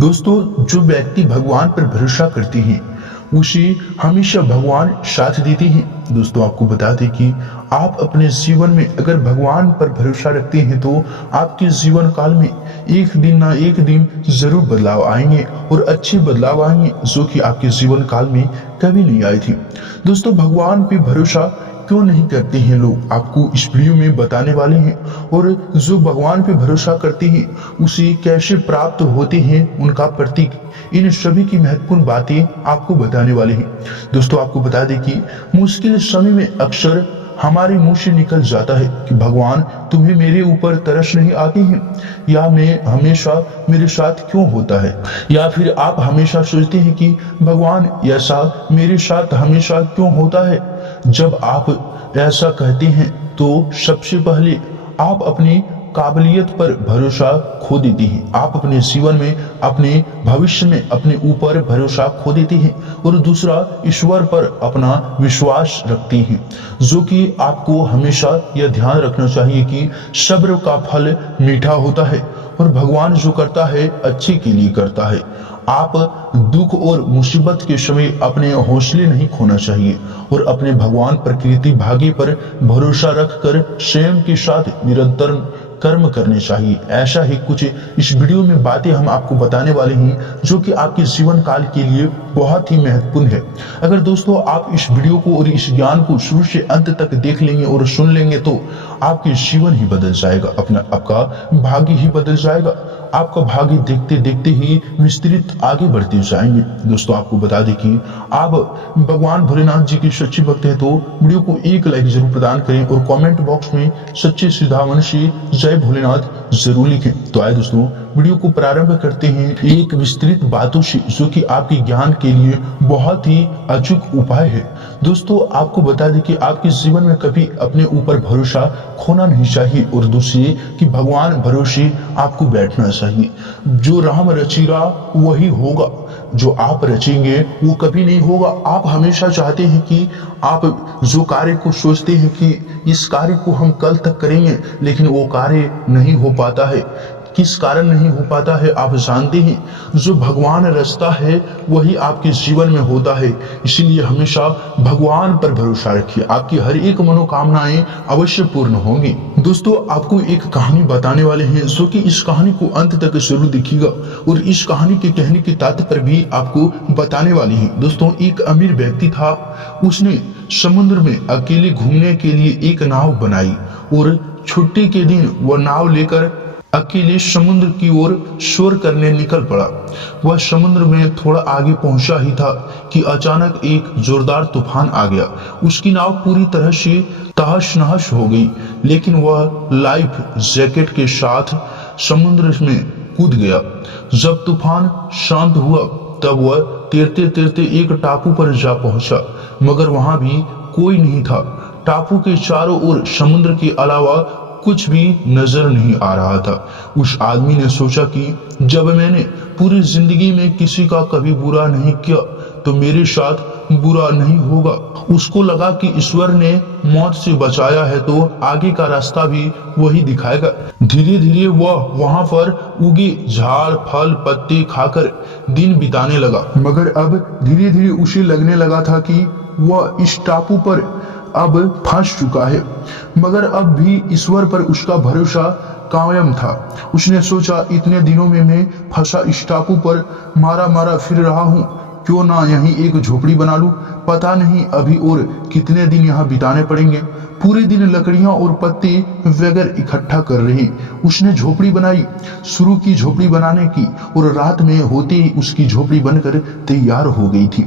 दोस्तों, जो व्यक्ति भगवान पर भरोसा करते हैं उसे हमेशा भगवान साथ देते हैं। दोस्तों, आपको बता दें कि आप अपने जीवन में अगर भगवान पर भरोसा रखते हैं तो आपके जीवन काल में एक दिन ना एक दिन जरूर बदलाव आएंगे और अच्छे बदलाव आएंगे जो कि आपके जीवन काल में कभी नहीं आए थे। दोस्तों, भगवान पे भरोसा क्यों नहीं करते हैं लोग, आपको इस वीडियो में बताने वाले हैं। और जो भगवान पे भरोसा करते हैं उसे कैसे प्राप्त होते हैं, उनका प्रतीक, इन सभी की महत्वपूर्ण बातें आपको बताने वाले हैं। दोस्तों, आपको बता दें कि मुश्किल समय में अक्सर हमारे मुंह से निकल जाता है कि भगवान तुम्हें मेरे ऊपर तरस नहीं आती है, या मैं हमेशा मेरे साथ क्यों होता है, या फिर आप हमेशा सोचते हैं कि भगवान ऐसा मेरे साथ हमेशा क्यों होता है। जब आप ऐसा कहते हैं तो सबसे पहले आप अपनी काबिलियत पर भरोसा खो देते हैं। आप अपने जीवन में, अपने भविष्य में अपने ऊपर भरोसा खो देते हैं। और दूसरा, ईश्वर पर अपना विश्वास रखते हैं, जो कि आपको हमेशा यह ध्यान रखना चाहिए कि सब्र का फल मीठा होता है और भगवान जो करता है अच्छे के लिए करता है। आप दुख और मुसीबत के समय अपने हौसले नहीं खोना चाहिए और अपने भगवान प्रकृति भाग्य पर भरोसा रखकर स्वयं के साथ निरंतर कर्म करने चाहिए। ऐसा ही कुछ इस वीडियो में बातें हम आपको बताने वाले हैं जो कि आपके जीवन काल के लिए बहुत ही महत्वपूर्ण है। अगर दोस्तों आप इस वीडियो को और इस ज्ञान को शुरू से अंत तक देख लेंगे और सुन लेंगे तो आपके जीवन ही बदल जाएगा, आपका भाग्य ही बदल जाएगा। आपका भाग्य देखते देखते ही विस्तृत आगे बढ़ते जाएंगे। दोस्तों, आपको बता दें कि आप भगवान भोलेनाथ जी के सच्चे भक्त हैं तो वीडियो को एक लाइक जरूर प्रदान करें और कमेंट बॉक्स में सच्चे सीधा मन से जय भोलेनाथ जरूर लिखें। तो आए दोस्तों, वीडियो को प्रारंभ करते हैं एक विस्तृत बातों से जो कि आपके ज्ञान के लिए बहुत ही अचूक उपाय है। दोस्तों, आपको बता दें कि आपके जीवन में कभी अपने ऊपर भरोसा खोना नहीं चाहिए और दूसरे कि भगवान भरोसे आपको बैठना चाहिए। जो राम रचेगा वही होगा, जो आप रचेंगे वो कभी नहीं होगा। आप हमेशा चाहते हैं कि आप जो कार्य को सोचते हैं कि इस कार्य को हम कल तक करेंगे, लेकिन वो कार्य नहीं हो पाता है। किस कारण नहीं हो पाता है आप जानते हैं। जो भगवान रचता है वही आपके जीवन में होता है, इसीलिए हमेशा भगवान पर भरोसा रखिए, आपकी हर एक मनोकामनाएं अवश्य पूर्ण होंगी। दोस्तों, आपको एक कहानी बताने वाले हैं जो कि इस कहानी को अंत तक जरूर देखिएगा और इस कहानी के कहने के तात्पर्य भी आपको बताने वाली है। दोस्तों, एक अमीर व्यक्ति था, उसने समुद्र में अकेले घूमने के लिए एक नाव बनाई और छुट्टी के दिन वह नाव लेकर अकेले समुद्र की ओर शोर करने निकल पड़ा। वह समुद्र में थोड़ा आगे पहुंचा ही था कि अचानक एक जोरदार तूफान आ गया। उसकी नाव पूरी तरह से तहस नहस हो गई, लेकिन वह लाइफ जैकेट के साथ समुद्र में कूद गया। जब तूफान शांत हुआ तब वह तैरते तैरते एक टापू पर जा पहुंचा, मगर वहां भी कोई नहीं था। टापू के चारों ओर समुद्र के अलावा कुछ भी नजर नहीं आ रहा था। उस आदमी ने सोचा कि जब मैंने पूरी जिंदगी में किसी का कभी बुरा नहीं किया तो मेरे साथ बुरा नहीं होगा। उसको लगा कि ईश्वर ने मौत से बचाया है तो आगे का रास्ता भी वही दिखाएगा। धीरे धीरे वह वहां पर उगे झाड़ फल पत्ते खाकर दिन बिताने लगा, मगर अब धीरे धीरे उसे लगने लगा था कि वह इस टापू पर अब फंस चुका है, मगर अब भी ईश्वर पर उसका भरोसा कायम था। उसने सोचा, इतने दिनों में मैं फंसा इस टापू पर मारा मारा फिर रहा हूँ, क्यों ना यहीं एक झोपड़ी बना लूं। पता नहीं अभी और कितने दिन यहाँ बिताने पड़ेंगे। पूरे दिन लकड़ियां और पत्ते वगैरह इकट्ठा कर रहे उसने झोपड़ी बनाई, शुरू की झोपड़ी बनाने की, और रात में होते ही उसकी झोपड़ी बनकर तैयार हो गई थी।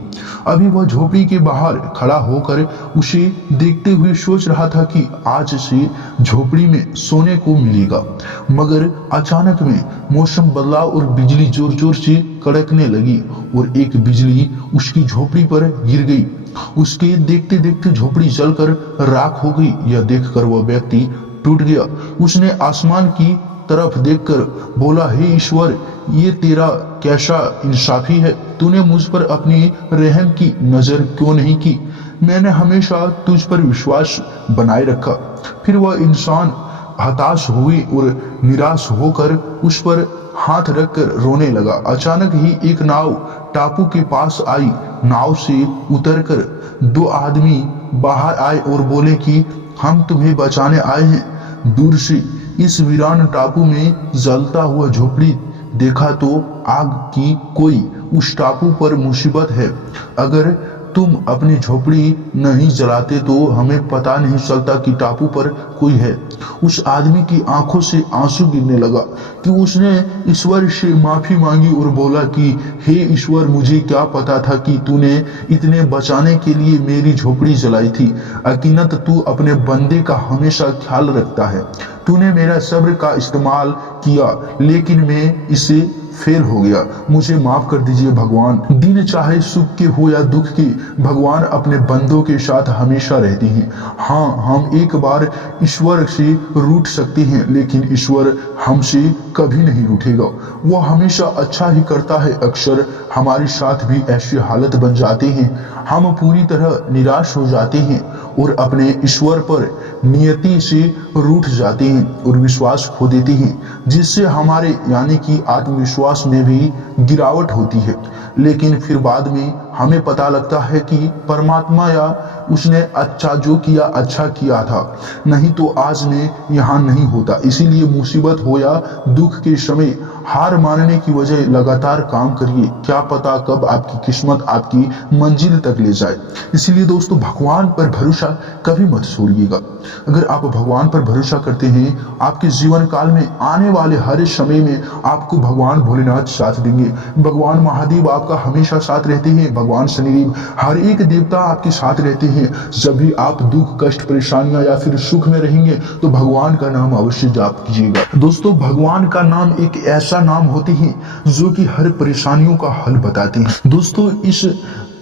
अभी वह झोपड़ी के बाहर खड़ा होकर उसे देखते हुए सोच रहा था कि आज से झोपड़ी में सोने को मिलेगा, मगर अचानक में मौसम बदला और बिजली जोर जोर से कड़कने लगी और एक बिजली उसकी झोपड़ी पर गिर गई। उसके देखते देखते झोपड़ी जलकर राख हो गई। यह देखकर वह व्यक्ति टूट गया। उसने आसमान की तरफ देखकर बोला, हे ईश्वर, ये तेरा कैसा इंसाफी है, तूने मुझ पर अपनी रहम की नजर क्यों नहीं की। मैंने हमेशा तुझ पर विश्वास बनाए रखा। फिर वह इंसान हताश हुई और निराश होकर उस पर हाथ रखकर रोने लगा। अचानक ही एक नाव टापू के पास आई। नाव से उतरकर दो आदमी बाहर आए और बोले कि हम तुम्हें बचाने आए हैं। दूर से इस वीरान टापू में जलता हुआ झोपड़ी देखा तो आग की कोई उस टापू पर मुसीबत है। अगर तुम अपनी झोपड़ी नहीं जलाते तो हमें पता नहीं चलता कि टापू पर कोई है। उस आदमी की आंखों से आंसू गिरने लगा कि उसने ईश्वर से माफी मांगी और बोला कि हे ईश्वर, मुझे क्या पता था कि तूने इतने बचाने के लिए मेरी झोपड़ी जलाई थी। यकीनत तू अपने बंदे का हमेशा ख्याल रखता है। तूने मेरा सब्र का इस्तेमाल किया लेकिन मैं इसे फेल हो गया। मुझे माफ कर दीजिए भगवान। दिन चाहे सुख के हो या दुख के, भगवान अपने बंदों के साथ हमेशा रहते हैं। हाँ, हम एक बार ईश्वर से रूठ सकते हैं लेकिन ईश्वर हमसे कभी नहीं रूठेगा। वह हमेशा अच्छा ही करता है। अक्सर हमारे साथ भी ऐसी हालत बन जाते हैं। हम पूरी तरह निराश हो जाते हैं और अपने ईश्वर पर नियति से रूठ जाते हैं और विश्वास खो देते हैं, जिससे हमारे यानी कि आत्मविश्वास में भी गिरावट होती है। लेकिन फिर बाद में हमें पता लगता है कि परमात्मा या उसने जो किया अच्छा किया था, नहीं तो आज मैं यहाँ नहीं होता। इसीलिए मुसीबत हो या दुख के समय हार मानने की वजह लगातार काम करिए। क्या पता कब आपकी किस्मत आपकी मंजिल तक ले जाए। इसीलिए दोस्तों, भगवान पर भरोसा कभी मत छोड़िएगा। अगर आप भगवान पर भरोसा करते हैं, आपके जीवन काल में आने वाले हर समय में आपको भगवान भोलेनाथ साथ देंगे। भगवान महादेव आपका हमेशा साथ रहते हैं। भगवान शनिदेव, हर एक देवता आपके साथ रहते हैं। जब भी आप दुख, कष्ट, परेशानियां या फिर सुख में रहेंगे तो भगवान का नाम अवश्य जाप कीजिएगा। दोस्तों, भगवान का नाम एक ऐसा नाम होते हैं जो कि हर परेशानियों का हल बताते हैं। दोस्तों, इस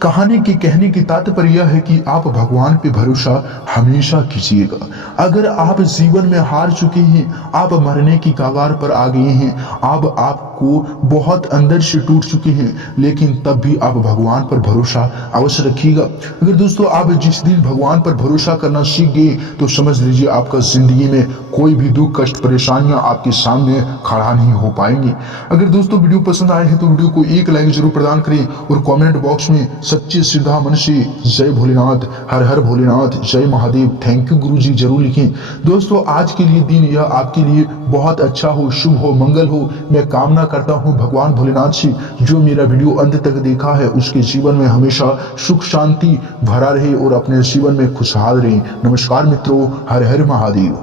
कहानी की कहने की तात्पर्य यह है कि आप भगवान पे भरोसा हमेशा कीजिएगा। अगर आप जीवन में हार चुके हैं, आप मरने की कगार पर आ गए हैं, आपको बहुत अंदर से टूट चुके हैं, लेकिन तब भी आप भगवान पर भरोसा अवश्य रखिएगा। अगर दोस्तों आप जिस दिन भगवान पर भरोसा करना सीख गए तो समझ लीजिए आपका जिंदगी में कोई भी दुख, कष्ट, परेशानियां आपके सामने खड़ा नहीं हो पाएंगे। अगर दोस्तों वीडियो पसंद आए हैं तो वीडियो को एक लाइक जरूर प्रदान करें और कमेंट बॉक्स में सच्चे श्रद्धा मन से जय भोलेनाथ, हर हर भोलेनाथ, जय महादेव, थैंक यू गुरुजी जरूर लिखें। दोस्तों, आज के लिए दिन यह आपके लिए बहुत अच्छा हो, शुभ हो, मंगल हो। मैं कामना करता हूं भगवान भोलेनाथ से जो मेरा वीडियो अंत तक देखा है उसके जीवन में हमेशा सुख शांति भरा रहे और अपने जीवन में खुशहाल रहे। नमस्कार मित्रों, हर हर महादेव।